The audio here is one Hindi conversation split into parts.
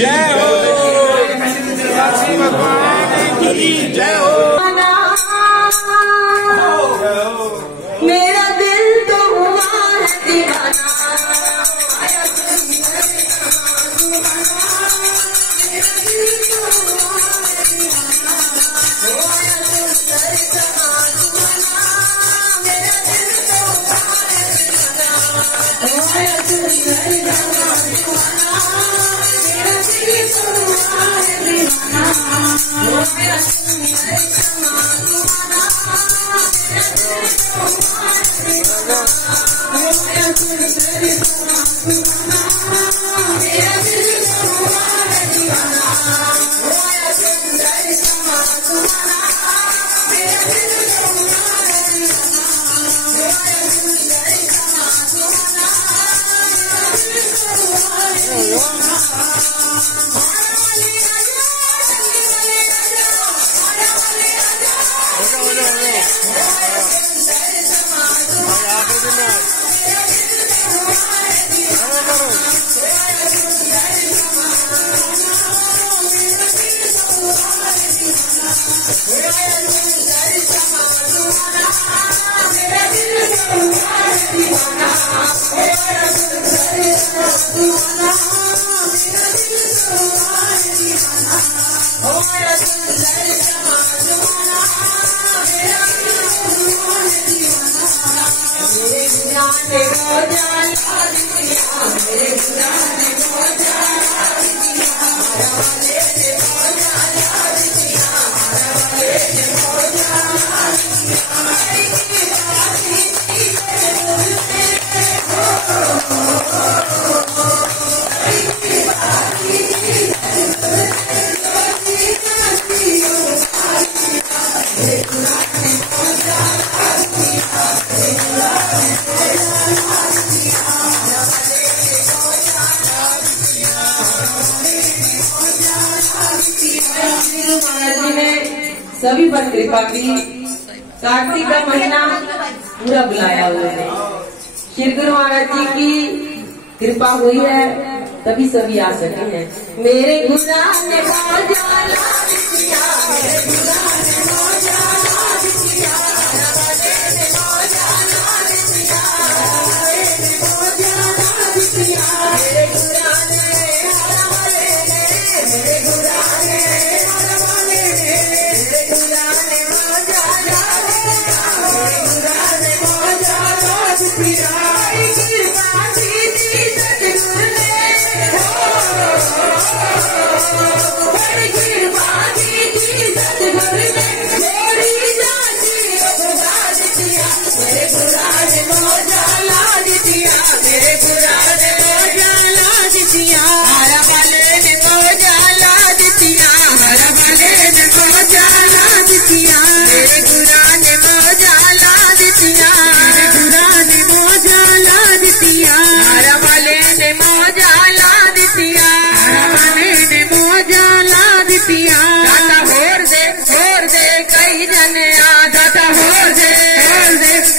जय हो भगवान की जय हो। मेरा दिल तो हुआ है दीवाना, सभी पर कृपा की। कार्तिक का महीना पूरा बुलाया हुआ है। श्री गुरु महाराज जी की कृपा हुई है तभी सभी आ सके हैं। मेरे गुरु ने जाला दितिया मेरे गुरा ने मौजा ला दितिया हर वाले ने मौजा ला दितिया हर वाले ने मौजा ला दितिया मेरे गुरा ने मौजा ला दितिया मेरे गुरा ने मौजा ला दितिया हर वाले ने मौजा ला दितिया हर वाले ने मौजा ला दितिया दाता होर दे कई जने आ दाता होर दे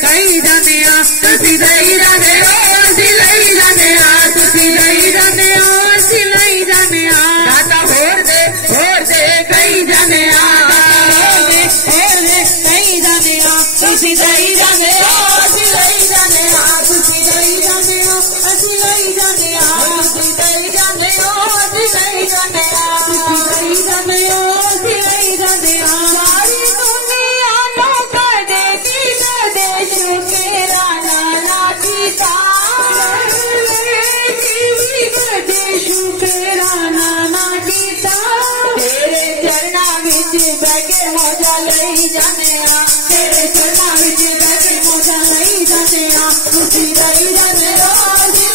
कई जने आ तुसी दई जाने ओ सिलाई जाने आ तुसी दई जाने ओ सिलाई जाने आ दाता होर दे कई जने आ कई जाने आ तुसी दई जाने ओ सिलाई जाने आ तुसी दई जाने ओ सिलाई जाने आ तुसी दई जाने ओ सिलाई जाने आ तुसी दई जाने ओ सिलाई जाने आ सारी दुनिया नो कर देती देश के राना नाचीता देश के राना नाचीता तेरे चरना विच बैठे मौजा लई जाने आ तेरे चरना विच बैठे मौजा लई जाने आ तुसी लई जाने ओ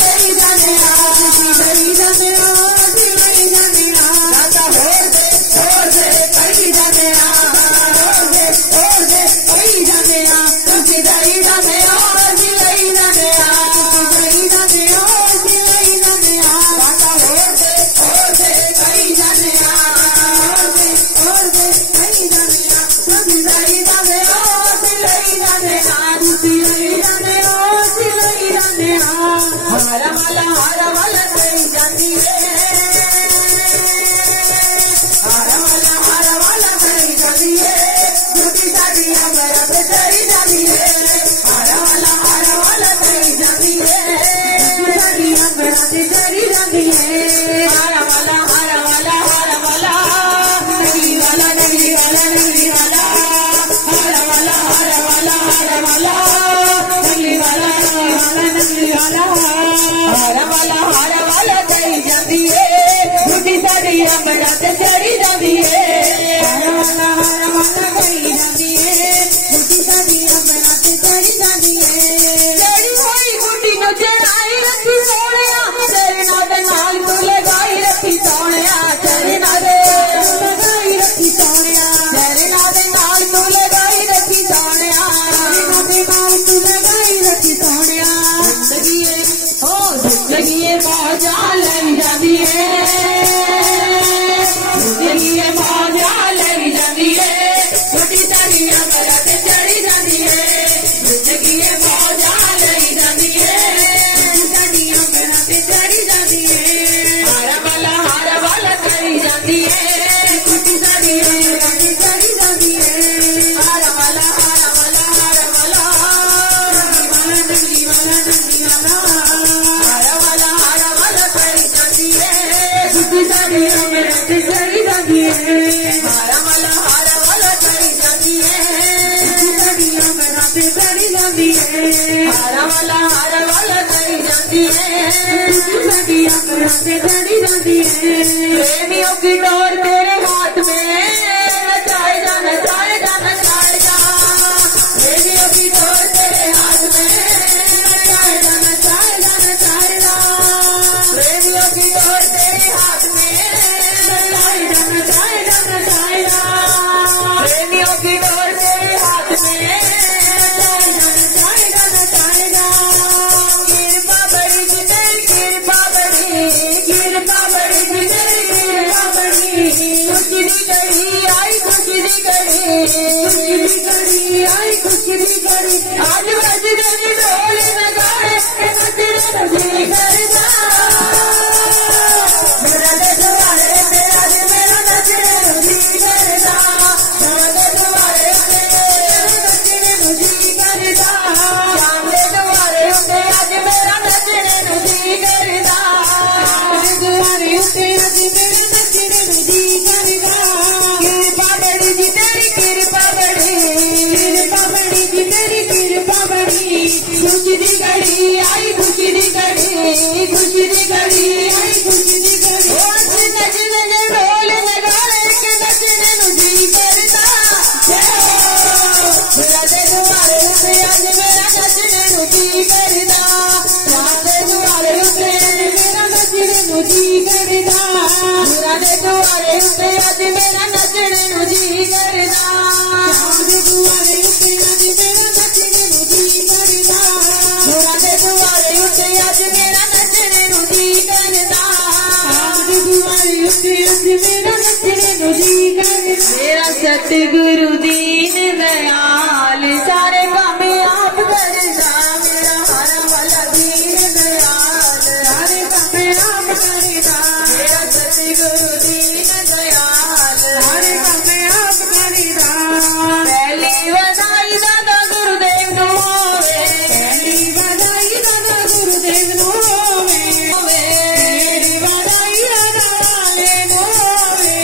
लई जाने आ तुसी लई जाने ओ लई जाने आ दाता होर दे कई जाने आ होर दे कई जाने आ तुसी लई जाने ओ लई जाने आ तुसी लई जाने ओ लई जाने आ दाता होर दे कई जाने आ होर दे कई जाने आ तुसी लई जाने ओ लई जाने आ तुसी लई जाने ओ लई जाने आ हमारा वाला कई जाती है हमारा वाला कई जाती है झूठी शादियां मेरा पे चढ़ी जाती है हमारा वाला कई जाती है झूठी शादियां मेरा पे चढ़ी जाती है हमारा वाला नगली वाला नगली वाला नगली वाला हमारा वाला नगली वाला नगली वाला हमारा वाला कई जाती है झूठी शादियां मेरा पे चढ़ी जाती है हमारा वाला कई जाती है झूठी शादियां मेरा पे चढ़ी जाती है चढ़ी हुई गुड्डी नो चढ़ाई रखी सोनिया तेरे नाल तू लगाई रखी सोनिया तेरे नाल लगाई रखी सोनिया तेरे नाल तू लगाई रखी सोनिया तेरे नाल तू लगाई रखी सोनिया जिंदगी मौजा लई जाती है जिंदगी मौजा लई जाती है छोटी शादियां मेरा पे चढ़ी जाती है जिंदगी मौजा लई जाती है छोटी शादियां मेरा पे चढ़ी जाती है हर वाला चढ़ी जाती है छोटी शादियां मेरा पे चढ़ी जाती है हर वाला नगली वाला नगली वाला हर वाला चढ़ी जाती है छोटी शादियां मेरा पे चढ़ी जाती है हर वाला चढ़ी जाती है छोटी शादियां मेरा पे चढ़ी जाती है हर वाला चढ़ी जाती है छोटी शादियां मेरा पे चढ़ी जाती है प्रेमियों की डोर तेरे हाथ में नचाए जा नचाए जा नचाए जा प्रेमियों की डोर तेरे हाथ में नचाए जा नचाए जा नचाए जा प्रेमियों की डोर तेरे हाथ में नचाए जा नचाए जा नचाए जा प्रेमियों की डोर तेरे हाथ में नचाए जा नचाए जा नचाए जा कृपा बड़ी जितेरी कृपा बड़ी कृपा बड़ी जितेरी कृपा बड़ी खुशी दी कड़ी आई खुशी दी कड़ी आई खुशी दी कड़ी आज बज गई ढोल नगाड़े नचने नची करता मेरा देशवारे तेरा आज मेरा नचने नची करता मेरा देशवारे तेरा नचने नची करता सामने द्वारे उठे आज मेरा नचने नची करता द्वारे उठे आज मेरा नचने नची करता कृपा बड़ी जी तेरी कृपा बड़ी जी तेरी कृपा बड़ी खुशी दी घड़ी आई खुशी दी घड़ी आई खुशी दी घड़ी नचने ढोल नगाड़े के नचने नुजी करता मेरा दिल वाले आज मेरा नचने नुजी करता सतगुरु दीन दयाल सारे काम आप करदा मेरा हरा वाला दीन दयाल सारे काम आप करदा मेरा सतगुरु दीन दयाल सारे काम आप करदा पहली बधाई दादा गुरुदेव नु होवे पहली बधाई दादा गुरुदेव नु होवे मेरी बधाई दादा वाले नु होवे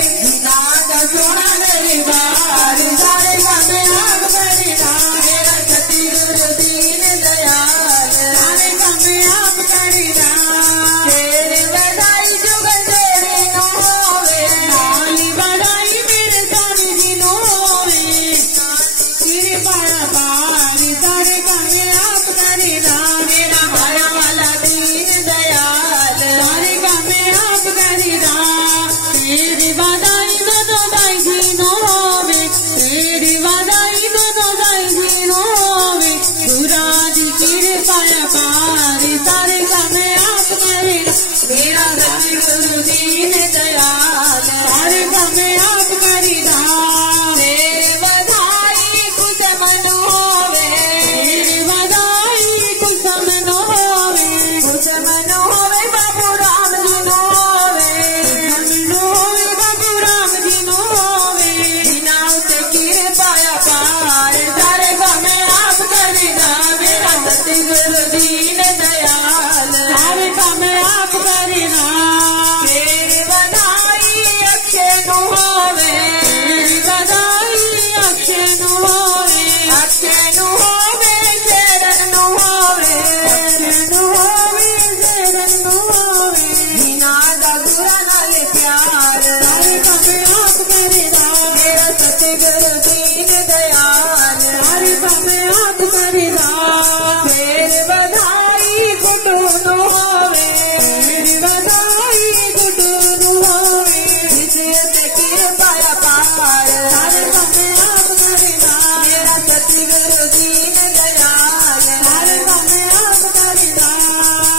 नादा सोना दरबार सारे काम आप करदा मेरा सतगुरु दीन दयाल सारे काम आप करदा तेरी बधाई जुगल तेरी नु होवे नाली बधाई मेरे स्वामी जी नु होवे तेरे पाया पारी सारे काम आप करदा मेरा हरा वाला दीन दयाल सारे काम आप करदा तेरी बधाई दोनों भाई जी नु होवे तेरी बधाई दोनों भाई जी नु होवे गुरा जी तेरे पाया पारी सारे काम आप करदा मेरा सतगुरु दीन दयाल सारे काम आप करदा तेरी बधाई कुछ मन होवे तेरी बधाई कुछ मन होवे बाबू राम जी नो होवे बाबू राम जी नो होवे बिना उते कीरे पाया पार सारे काम आप करदा मेरा सतगुरु दीन दयाल सारे काम आप करदा तेरी बधाई अक्षय नु होवे तेरी बधाई अक्षय नु होवे शरण नु होवे शरण नु होवे बिना दा गुरा नाल प्यार सारे काम आप करदा मेरा सतगुरु दीन दयाल सारे काम आप करदा तेरी बधाई गुडू नु होवे तेरी बधाई गुडू नु होवे विजय ते पाया पार सारे काम आप करदा मेरा सतगुरु दीन दयाल सारे काम आप करदा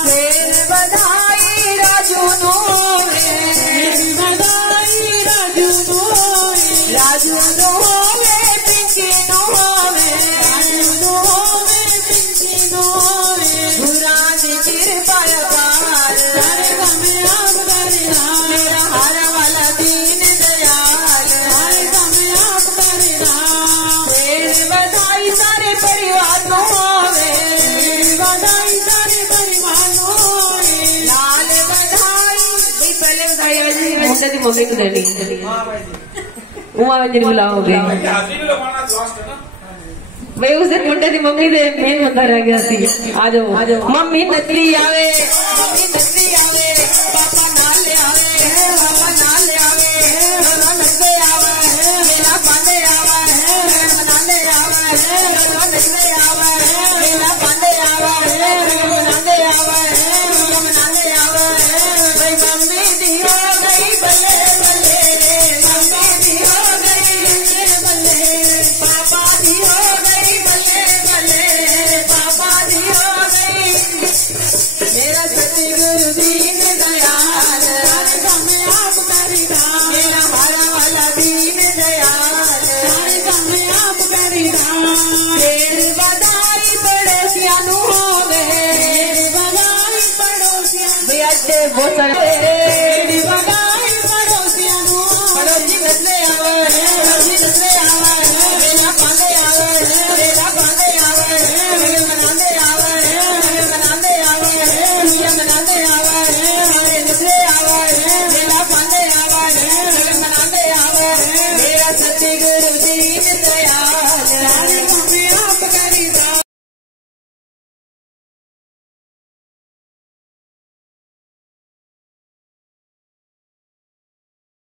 तेरी बधाई राजू नु होवे तेरी बधाई राजू नु होवे पिंकी नु होवे पिंकी नु होवे गुरा दी कृपा पार सारे काम आप करदा मेरा हरा वाला दीन दयाल सारे काम आप करदा तेरी बधाई सारे परिवार नु होवे तेरी बधाई सारे परिवार नु होवे लाल बधाई भी पहले बधाई मुंडे दी मम्मी को देनी उमा जी बुलाओगे भाई उस दिन मुंडे दी मम्मी दे मेन बंदा रह गया सी आ जाओ मम्मी नचली आवे